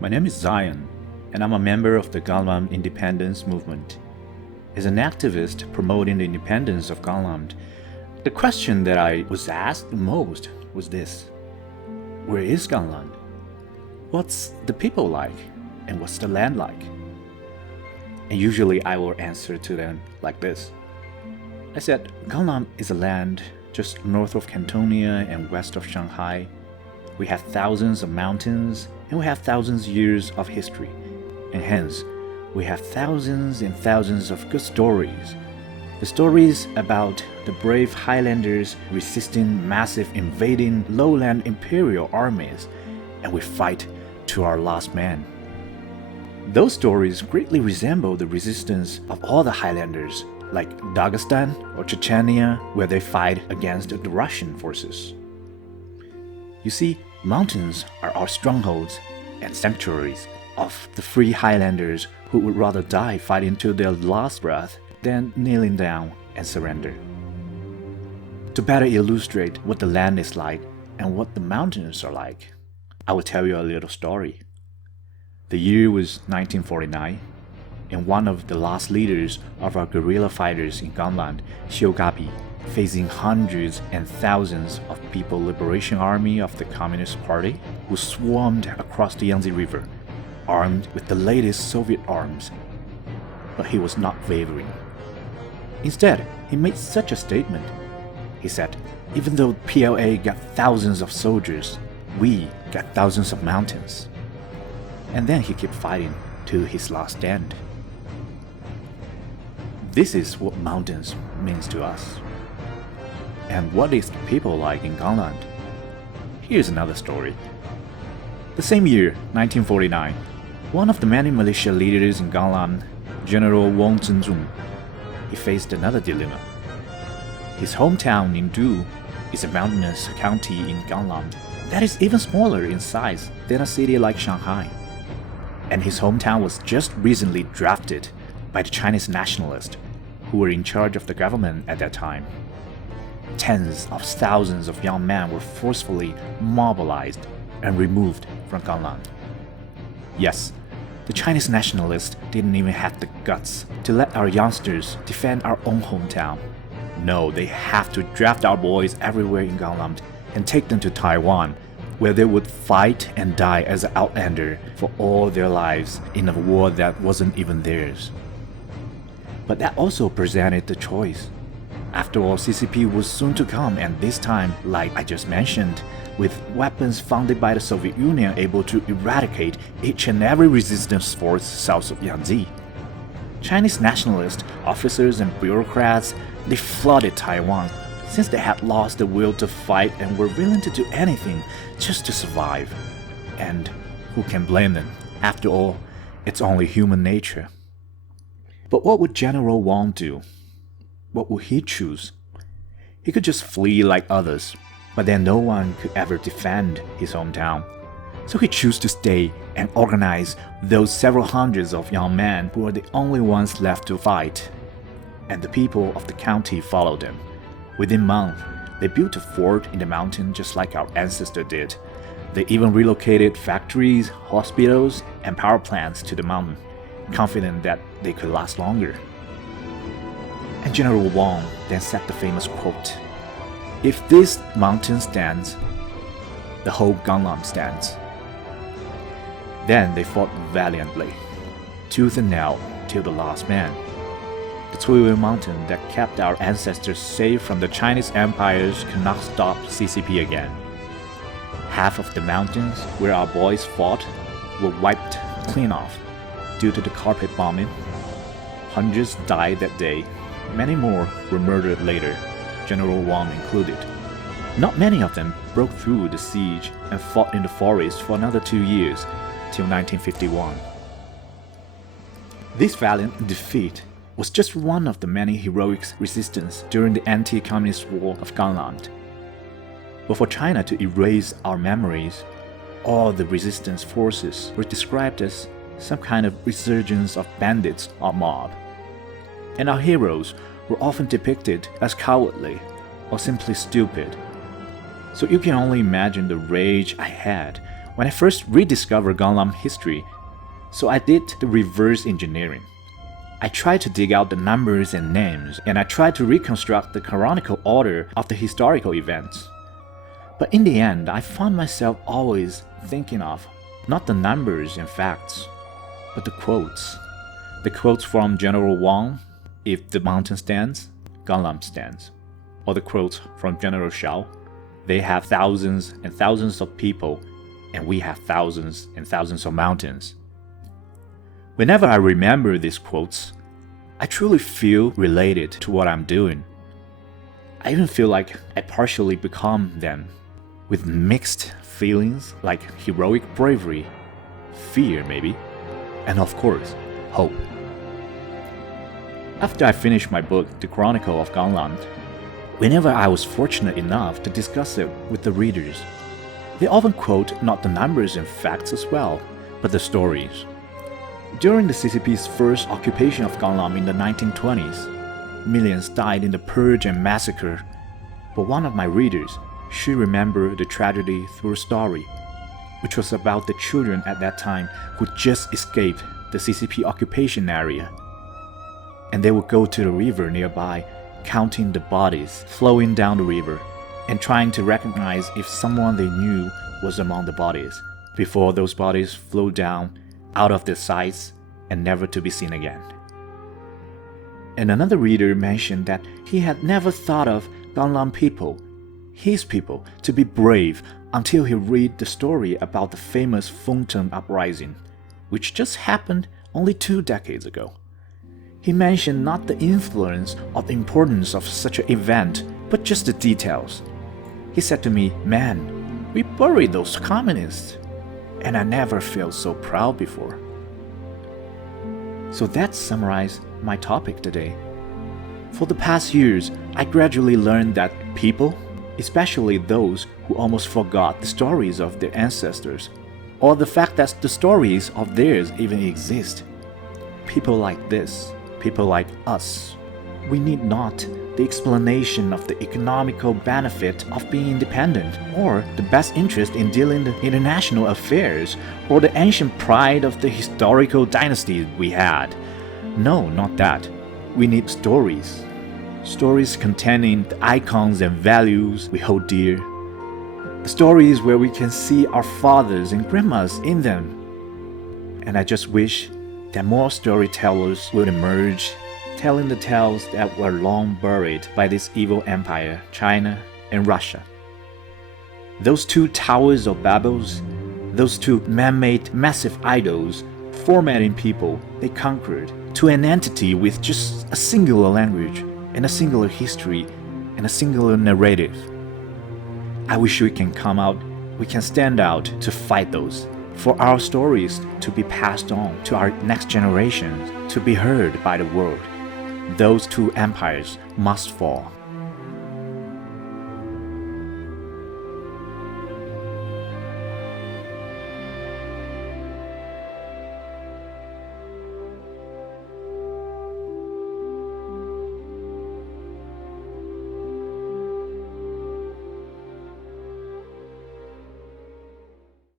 My name is Zion, and I'm a member of the Galan independence movement. As an activist promoting the independence of Galan, the question that I was asked the most was this: where is Galan? What's the people like? And what's the land like? And usually I will answer to them like this. I said, Galan is a land just north of Cantonia and west of Shanghai. We have thousands of mountains, and we have thousands of years of history, and hence we have thousands and thousands of good stories. The stories about the brave Highlanders resisting massive invading lowland imperial armies, and we fight to our last man. Those stories greatly resemble the resistance of all the Highlanders, like Dagestan or Chechnya, where they fight against the Russian forces. You see, mountains are our strongholds and sanctuaries of the free Highlanders who would rather die fighting to their last breath than kneeling down and surrender. To better illustrate what the land is like and what the mountains are like, I will tell you a little story. The year was 1949, and one of the last leaders of our guerrilla fighters in Komland, Xiugabi, facing hundreds and thousands of People Liberation Army of the Communist Party, who swarmed across the Yangtze River, armed with the latest Soviet arms. But he was not wavering. Instead, he made such a statement. He said, even though PLA got thousands of soldiers, we got thousands of mountains. And then he kept fighting to his last stand. This is what mountains means to us. And what is the people like in Galan? Here's another story. The same year, 1949, one of the many militia leaders in Galan, General Wong Zung, he faced another dilemma. His hometown in Du is a mountainous county in Galan that is even smaller in size than a city like Shanghai. And his hometown was just recently drafted by the Chinese nationalists who were in charge of the government at that time. Tens of thousands of young men were forcefully mobilized and removed from Galan. Yes, the Chinese nationalists didn't even have the guts to let our youngsters defend our own hometown. No, they have to draft our boys everywhere in Galan and take them to Taiwan, where they would fight and die as an outlander for all their lives in a war that wasn't even theirs. But that also presented the choice. After all, CCP was soon to come, and this time, like I just mentioned, with weapons funded by the Soviet Union able to eradicate each and every resistance force south of Yangtze. Chinese nationalist officers and bureaucrats, they flooded Taiwan since they had lost the will to fight and were willing to do anything just to survive. And who can blame them? After all, it's only human nature. But what would General Wong do? What would he choose? He could just flee like others, but then no one could ever defend his hometown. So he chose to stay and organize those several hundreds of young men who were the only ones left to fight. And the people of the county followed him. Within months, they built a fort in the mountain just like our ancestors did. They even relocated factories, hospitals, and power plants to the mountain, confident that they could last longer. And General Wong then said the famous quote, "If this mountain stands, the whole Galan stands." Then they fought valiantly, tooth and nail, till the last man. The Cuiwei mountain that kept our ancestors safe from the Chinese empires could not stop CCP again. Half of the mountains where our boys fought were wiped clean off due to the carpet bombing. Hundreds died that day. Many more were murdered later, General Wong included. Not many of them broke through the siege and fought in the forest for another 2 years, till 1951. This valiant defeat was just one of the many heroic resistance during the anti-communist war of Galan. But for China to erase our memories, all the resistance forces were described as some kind of resurgence of bandits or mob. And our heroes were often depicted as cowardly or simply stupid. So you can only imagine the rage I had when I first rediscovered Galan history, so I did the reverse engineering. I tried to dig out the numbers and names, and I tried to reconstruct the canonical order of the historical events. But in the end, I found myself always thinking of not the numbers and facts, but the quotes. The quotes from General Wong, "If the mountain stands, Galan stands." Or the quotes from General Shao, "They have thousands and thousands of people, and we have thousands and thousands of mountains." Whenever I remember these quotes, I truly feel related to what I'm doing. I even feel like I partially become them, with mixed feelings like heroic bravery, fear maybe, and of course, hope. After I finished my book, The Chronicle of Galan, whenever I was fortunate enough to discuss it with the readers, they often quote not the numbers and facts as well, but the stories. During the CCP's first occupation of Galan in the 1920s, millions died in the purge and massacre, but one of my readers, she remembered the tragedy through a story, which was about the children at that time who just escaped the CCP occupation area. And they would go to the river nearby, counting the bodies flowing down the river, and trying to recognize if someone they knew was among the bodies, before those bodies flowed down out of their sights and never to be seen again. And another reader mentioned that he had never thought of Galan people, his people, to be brave until he read the story about the famous Fengteng uprising, which just happened only 2 decades ago. He mentioned not the influence or the importance of such an event, but just the details. He said to me, "Man, we buried those communists, and I never felt so proud before." So that summarized my topic today. For the past years, I gradually learned that people, especially those who almost forgot the stories of their ancestors, or the fact that the stories of theirs even exist, people like this, people like us, we need not the explanation of the economical benefit of being independent, or the best interest in dealing with international affairs, or the ancient pride of the historical dynasties we had. No, not that. We need stories. Stories containing the icons and values we hold dear. Stories where we can see our fathers and grandmas in them. And I just wish that more storytellers would emerge, telling the tales that were long buried by this evil empire, China and Russia. Those 2 towers of Babels, those 2 man-made massive idols, formatting people they conquered to an entity with just a singular language and a singular history and a singular narrative. I wish we can come out, we can stand out to fight those, for our stories to be passed on to our next generations, to be heard by the world. Those 2 empires must fall.